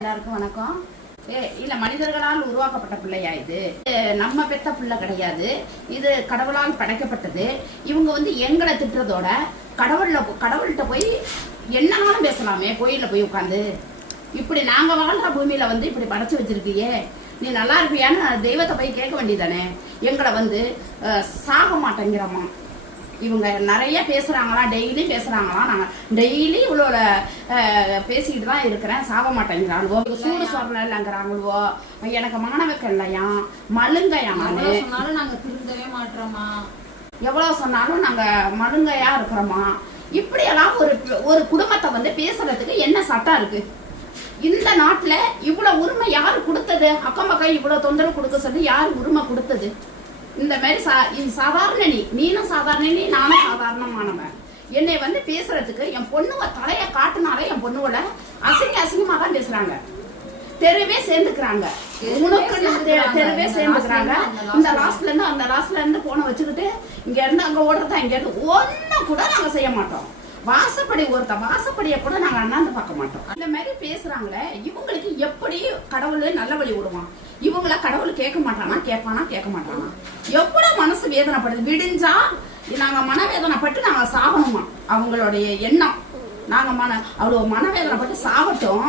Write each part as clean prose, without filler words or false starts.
எல்லாருக்கும் வணக்கம். இல்ல மனிதர்களால் உருவாக்கப்பட்ட பிள்ளையா இது? நம்ம பெத்த பிள்ளை கிடையாது, இது கடவுளால் படைக்கப்பட்டது. இவங்க வந்து எங்களை திட்டுறதோட கடவுள்கிட்ட போய் என்னன்னாலும் பேசலாமே. கோயில்ல போய் உட்காந்து இப்படி நாங்க வாழ்ற பூமியில வந்து இப்படி படைச்சு வச்சிருக்கியே, நீ நல்லா இருப்பியான்னு தெய்வத்தை போய் கேட்க வேண்டியதானே. எங்களை வந்து சாக மாட்டேங்கிறோமா இவங்க நிறைய பேசுறாங்களாம், டெய்லி பேசுறாங்களாம். நாங்க டெய்லி இவ்வளோ பேசிக்கிட்டு தான் இருக்கிறேன், சாக மாட்டேங்கிறாங்களோ, சூடு சொரலங்கிறாங்களோ, எனக்கு மாணவக்க இல்லையா, மழுங்கையா, சொன்னாலும் நாங்க திருந்தவே மாட்டோமா, எவ்வளவு சொன்னாலும் நாங்க மழுங்கையா இருக்கிறோமா. இப்படியெல்லாம் ஒரு குடும்பத்தை வந்து பேசுறதுக்கு என்ன சட்டம் இருக்கு? இந்த நாட்டுல இவ்வளவு உரிமை யாரு கொடுத்தது? அக்கம் பக்கம் இவ்வளவு தொந்தரவு கொடுக்க சொல்லி யாரு உரிமை கொடுத்தது? இந்த மாதிரி சாதாரண நீனும் சாதாரண, நானும் சாதாரணமானவன். என்னை வந்து பேசுறதுக்கு என் பொண்ணுவ தலைய காட்டுனாலே என் பொண்ணுவோட அசிங்கமா தான் பேசுறாங்க. தெருவே சேர்ந்துக்கிறாங்க, தெருவே சேர்ந்துக்கிறாங்க. இந்த லாஸ்ட்ல இருந்து அந்த லாஸ்ட்ல இருந்து போன வச்சுக்கிட்டு இங்க இருந்து அங்க ஓடுறதா, இங்க இருந்து ஒன்னும் கூட நாங்க செய்ய மாட்டோம். வாசப்படி வாசப்படிய கூட நாங்க அண்ணாந்து பார்க்க மாட்டோம். இந்த மாதிரி பேசுறாங்களே, இவங்களுக்கு எப்படி கடவுள் நல்ல வழி விடுவான்? இவங்கள கடவுள் கேட்க மாட்டானா? கேட்க மாட்டானா? எவ்வளவு மனசு வேதனைப்படுது. விடிஞ்சா நாங்க மனவேதனைப்பட்டு நாங்க சாகணுமா? அவங்களுடைய எண்ணம். நாங்க அவ்வளவு மனவேதனைப்பட்டு சாகட்டும்,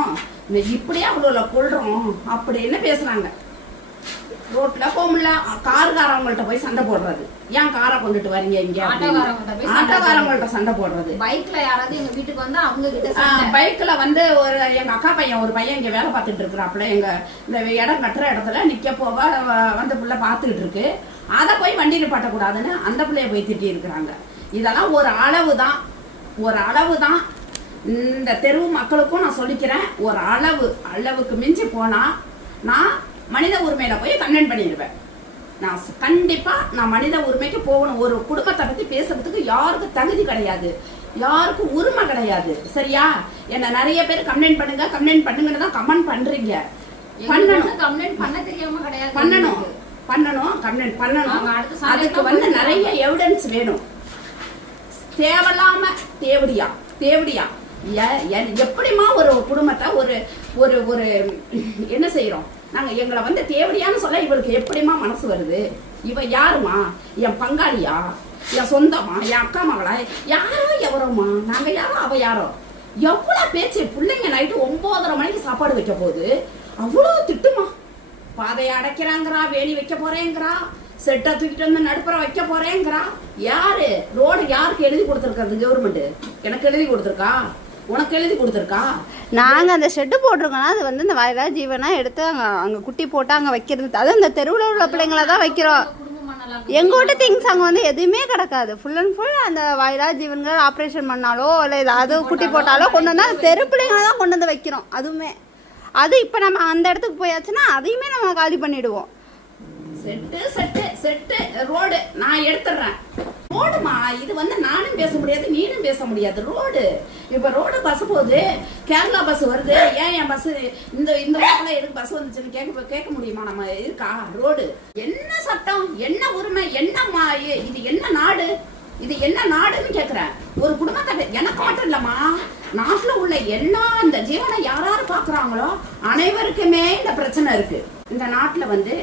இப்படியே அவ்வளவு கொள்றோம் அப்படின்னு பேசுறாங்க. ரோட்ல போகல, காருக்காரவங்கள்ட்ட போய் சண்டை போடுறது. ஏன் காரை கொண்டுட்டு வரீங்க இங்க? ஆட்டோக்காரங்கள்ட்ட சண்டை போடுறது. பைக்ல யாராவது எங்க வீட்டுக்கு வந்து அவங்க கிட்ட பைக்ல வந்து எங்க அக்கா பையன் ஒரு பையன் இங்க வேலை பார்த்துட்டு இருக்கிறாப்புல, எங்க இந்த இடம் கட்டுற இடத்துல நிக்க போவ வந்து பிள்ளை பாத்துக்கிட்டு இருக்கு. அதை போய் வண்டி நிப்பாட்டக்கூடாதுன்னு அந்த பிள்ளைய போய் திட்டி இருக்கிறாங்க. இதெல்லாம் ஒரு அளவுதான். இந்த தெருவு மக்களுக்கும் நான் சொல்லிக்கிறேன், ஒரு அளவுக்கு மிஞ்சி போனா நான் மனித உரிமையில போய் கம்ப்ளைண்ட் பண்ணிடுவேன். நான் கண்டிப்பா மனித உரிமைக்கு போகணும். ஒரு குடும்பத்தை பத்தி பேசுறதுக்கு யாருக்கும் தகுதி கிடையாது, யாருக்கும் உரிமை கிடையாது. சரியா? என்ன நிறைய பேர் கம்ப்ளைண்ட் பண்ணுங்கன்னு தான் கமெண்ட் பண்றீங்க. கம்ப்ளைண்ட் பண்ண தெரியாம கிடையாது, பண்ணணும் கம்ப்ளைண்ட் பண்ணணும். அதுக்கு வந்து நிறைய எவிடன்ஸ் வேணும். தேவையில்லாம தேவடியா எப்படிமா ஒரு குடும்பத்தை ஒரு என்ன செய்யறோம் நாங்க? எங்களை வந்து தேவடியான்னு சொல்ல இவளுக்கு எப்படிமா மனசு வருது? இவ யாருமா? என் பங்காளியா? என் சொந்தமா? என் அக்கா மகளா? யாரோ எவரோமா? நாங்க யாரோ அவ யாரோ? எவ்வளவு பேச்சு. பிள்ளைங்க நைட்டு 9:30 மணிக்கு சாப்பாடு வைக்க போது அவ்வளவு திட்டுமா. பாதையை அடைக்கிறாங்கிறா, வேலி வைக்க போறேங்கிறா, செட்டை தூக்கிட்டு வந்து நடுப்புற வைக்க போறேங்கிறா. யாரு ரோடு யாருக்கு எழுதி கொடுத்துருக்காரு? கவர்மெண்ட் எனக்கு எழுதி கொடுத்துருக்கா? உனக்கு எழுதி கொடுத்துருக்கா? நாங்கள் அந்த ஷெட்டு போட்டிருக்கோன்னா அது வந்து இந்த வாயிலா ஜீவனா எடுத்து அங்கே குட்டி போட்டு அங்கே வைக்கிறது. அதுவும் இந்த தெருவில் உள்ள பிள்ளைங்கள தான் வைக்கிறோம். எங்கோட்ட திங்ஸ் அங்கே வந்து எதுவுமே கிடக்காது. ஃபுல் அண்ட் ஃபுல் அந்த வாயிலா ஜீவன்கள் ஆப்ரேஷன் பண்ணாலோ இல்லை ஏதாவது குட்டி போட்டாலோ கொண்டு வந்தால் அந்த தெரு பிள்ளைங்களை தான் கொண்டு வந்து வைக்கிறோம். அதுவுமே அது இப்போ நம்ம அந்த இடத்துக்கு போயாச்சுன்னா அதையுமே நம்ம காலி பண்ணிடுவோம். செட்டு ரோடு நான் எடுத்துடுறேன். ரோடுமா இது வந்து நானும் பேச முடியாது, நீனும் பேச முடியாது. ரோடு இப்ப ரோடு பஸ் போகுது, கேரளா பஸ் வருது. ஏன் என் பஸ் இந்த ஊர்ல எதுக்கு பஸ் வந்துச்சுன்னு கேட்க முடியுமா? நம்ம இருக்கா? ரோடு என்ன சட்டம், என்ன உரிமை, என்னம்மா இது? என்ன நாடு இது? என்ன நாடுன்னு கேக்குறேன். ஒரு குடும்பத்தை எனக்கு மட்டும் இல்லம்மா, நாட்டுல உள்ள எல்லா இந்த ஜீவனை யாராரு பாக்குறாங்களோ அனைவருக்குமே இந்த பிரச்சனை இருக்கு. இந்த நாட்டுல வந்து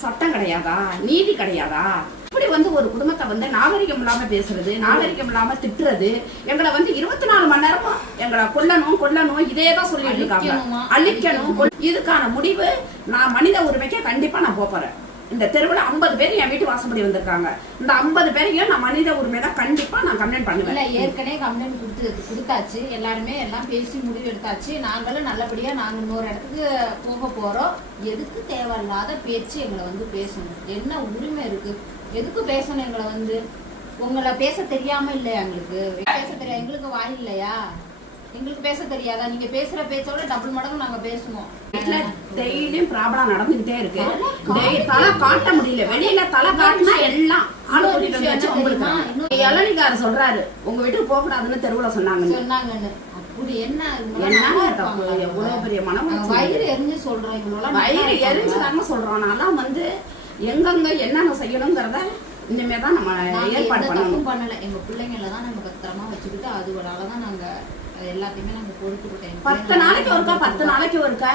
சட்டம் கிடையாதா? நீதி கிடையாதா? இப்படி வந்து ஒரு குடும்பத்தை வந்து நாகரிகம் இல்லாம பேசுறது, நாகரிகம் இல்லாம திட்டுறது, எங்களை வந்து 24 மணி நேரமும் எங்களை கொல்லணும் இதேதான் சொல்லிட்டு இருக்காங்க. அழிக்கணும். இதுக்கான முடிவு நான் மனித உரிமைக்கு கண்டிப்பா நான் போறேன். இந்த தெருவில் 50 பேர் என் வீட்டு வாசப்படி வந்திருக்காங்க. இந்த 50 பேரையும் நான் மனித உரிமையில கண்டிப்பா நான் கம்ப்ளைண்ட் பண்ணுவேன். ஏற்கனவே கம்ப்ளைண்ட் கொடுத்தாச்சு, எல்லாருமே எல்லாம் பேசி முடிவு எடுத்தாச்சு. நாங்களும் நல்லபடியா நாங்க இன்னொரு இடத்துக்கு போக போறோம். எதுக்கு தேவையில்லாத பேச்சு எங்களை வந்து பேசணும்? என்ன உரிமை இருக்கு? எதுக்கு பேசணும்? எங்களை வந்து உங்களை பேச தெரியாம இல்லையா? எங்களுக்கு பேச தெரியாது, எங்களுக்கு வாய் இல்லையா? எங்களுக்கு பேச தெரியாதா? நீங்க பேசுற பேச்சோட டபுள் மடங்கு நாங்க பேசுவோம். டெய்லியும் ப்ராப்ளம் நடந்துகிட்டே இருக்கு. தலை காட்ட முடியல, வெளியில தலை காட்டினா எல்லாம் இளநிகார சொல்றாரு உங்க வீட்டுக்கு போக கூடாதுன்னு தெருவுல சொன்னாங்கன்னு. அப்படி என்ன எவ்வளவு பெரிய மனம். வயிறு எரிஞ்சு சொல்றோம், வயிறு எரிஞ்சுதாங்க சொல்றோம். நான் வந்து எங்கெங்க என்னென்ன செய்யணுங்கிறத இனிமேதான் நம்ம ஏற்பாடு பண்ணணும். பண்ணல. எங்க பிள்ளைங்கள தான் நாங்க பத்திரமா வச்சுக்கிட்டு அதுவராலதான் நாங்க அது எல்லாத்தையுமே நாங்க பொறுத்துக்கிட்டோம். 10 நாளைக்கு ஒருக்கா 10 நாளைக்கு ஒருக்கா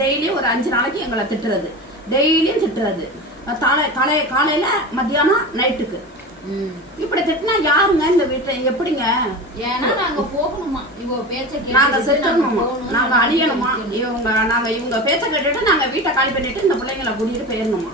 டெய்லியும் ஒரு 5 நாளைக்கு எங்களை திட்டுறது, டெய்லியும் திட்டுறது. காலையில மத்தியானம் நைட்டுக்கு இப்படி திட்டினா யாருங்க இந்த வீட்டுல எப்படிங்க? ஏன்னா நாங்க போகணுமா, இவங்க பேச்ச கேட்டு நாங்க செத்துணுமா, நாங்க அழியணுமா, இவங்க பேச்ச கேட்டுட்டு நாங்க வீட்டை காலி பண்ணிட்டு இந்த பிள்ளைங்களை கூட்டிட்டு போயிடணுமா?